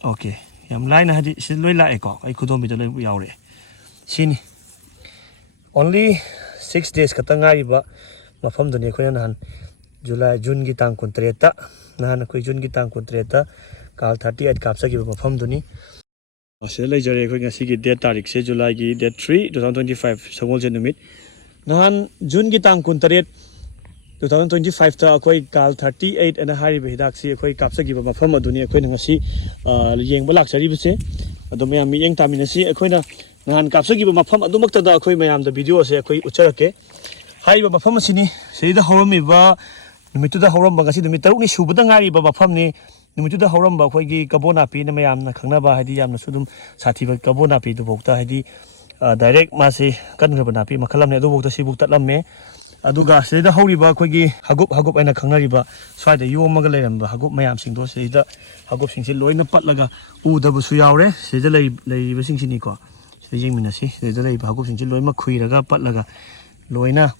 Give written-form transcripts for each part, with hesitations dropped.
Okay, yam line hadi siloi la eko ai khudom bida loi yaure sini only 6 days katangai ba mafam duni khoi nan July June gi tang kontreta nan khoi June gi tang kontreta Kaal 38 kapsa gi mafam duni se lai jare khoi ngasi gi date tarik se July gi date 3 2025 sangol je numit nan June gi tang kontret 2025 ta khoi Kaal 38 ana hari be hidak si khoi kapsa gi mafam aduni khoi ngasi yeng balak sari bse adum yam mi yeng tamina si khoi na nan kapsa gi mafam adumak ta da khoi mayam da video se khoi ucharake hai ba mafam asini sei da horami ba numitu da horam ba ngasi numit taruk ni subada ngari ba mafam ni numitu da horam ba khoi gi kabona pi na mayam na khangna ba hadi yam na sudum sathi ba kabona pi du bokta hadi direct ma se kan gra na pi makhalam ne du bokta si buk tatlam me aduga sei da hori ba khoi gi hagup aina khangnari ba swai da yom ma ga leiram ba hagup mayam sing do sei da hagup sing si loina patlaga u da bu su yaure sei da lei ba sing sini ko sei yengminnasi sei da lei ba hagup sing si loima khuiraga patlaga loina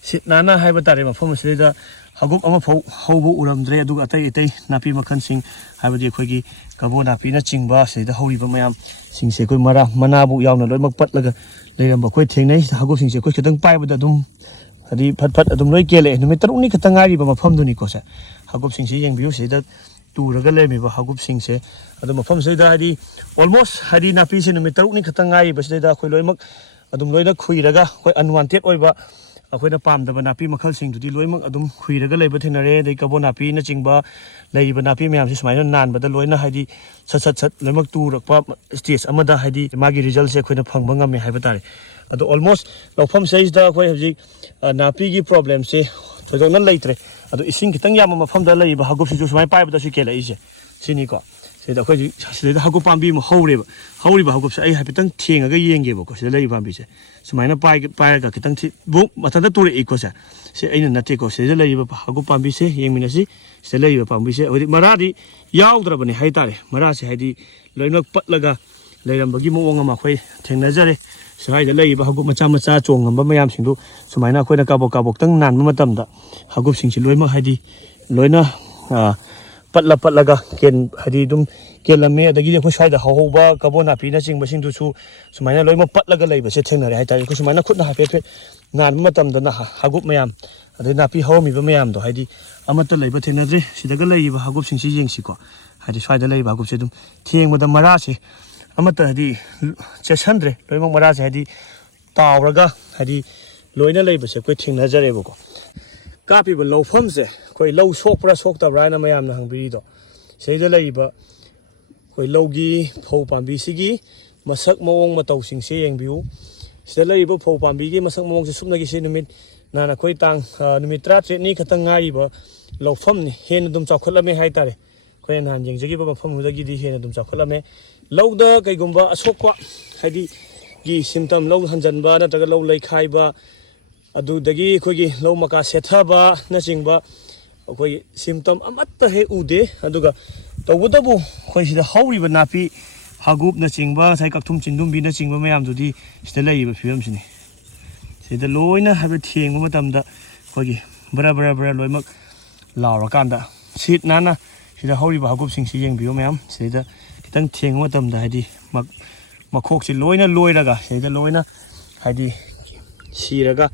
sit nana haiba tare mafam sei da hagup ama phau haubu uramdre aduga atai napi makhan sing haiba di khoi gi kabo napi na chingba sei da hori ba mayam sing se koi mara mana bu yauna loimak patlaga leiram ba khoi thengnai hagup sing se khoi khitang pai ba da dum hadi phat adum loi kele numit taruk ni khatangari ba mafam duni ko se hagup sing se yengbiu sei da turaga lemi ba hagup sing se adum mafam sei da hadi almost hadi napi se numit taruk ni khatangari ba sei da khoi loimak adum loina khuiraga khoi unwanted oiba akhoi na pam da napi makhal sing dudi loimak adum khuiraga leiba thenare dei kabo napi na chingba leiba napi mayam se smaina nan ba da loina hadi sat loimak turakpa stage amada hadi magi result se khoi na phangba ngame haiba tare ado almost Louphamdugi size da khoi hji napi gi problem se thojong nan leitre ado ising kitang yam mafam da leiba hagup si smai pai ba da si kela ise sini ko se da khoi se da hagup pambi mo hore ba hagup se ai hapitang thengaga yenge ba ko se leiba pambi se smaina pai ga kitang thi bu mathanda ture iko se aina nate ko se leiba hagup pambi se yengminnasi se leiba pambi se odi maradi yaudra bani hai tare mara se haidi loinak patlaga leiram bagi mo wanga ma khoi thengnajare sai da leiba hagup macha chongamba mayam singdu sumaina khoina kabok tang nan ma matam da hagup sing si loima haidi loina patlaga ken hadi dum kelame adagi khoi sai da hauba kabona pi na chingba sing du su sumaina loima patlaga leiba se thengnare hai tai ko sumaina khutna ha pet nan ma matam da na hagup mayam adai na pi hawmi ba mayam do haidi amata leiba thengnadri sidaga leiba hagup sing si yengsi ko hadi sai da leiba hagup se dum thengma da mara se amata hadi chesandre loimang mara se hadi tawraga hadi loina leiba se koi thingnajare ba ko kapi ba Louphamdugi se koi low sokpra soktabra na mayam na hangbiri do sei da leiba koi logi phau pambi sigi masak mawong matau sing se yengbiu sida leiba phau pambi gi masak mawong se supna gi se numit nana koi tang numit 3 ni khatang ngai ba Louphamdugi ni hen dum chakholame hai tare koi nan yengjagi ba mafam da gi di hen dum chakholame lawda kai gumba asokwa hadi gi symptom law hanjanba na taga law laikhai ba adu dagi khoi gi law maka sethaba na chingba khoi symptom amatta he ude aduga tawdabu khoi sida hauri ba napi hagup na chingba sai kakthum chindum bi na chingba mayam dudi sida leiba fiam sini sida loina habe thengba matamda khoi gi bara loimak lawra kanda sit nana sida hauri ba hagup sing si yengbiu mayam sida kitang thengma matamda hadi makhok si loina loiraga sida loina hadi siraga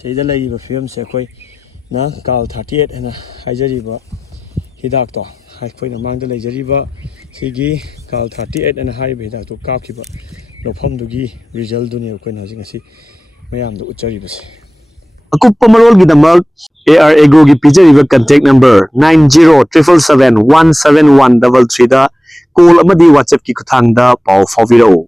sida leiba fiam se khoi na Kaal 38 ana haijariba hidak to hai khoi na mangda leijariba sigi Kaal 38 ana hariba hidak to kapkhiba Louphamdugi result duni khoi na jingasi mayam do uchariba se akup pamarol gi damak aragro gi pijariba contact number 9077717133 da call amadi whatsapp ki khuthang da pau fawbirau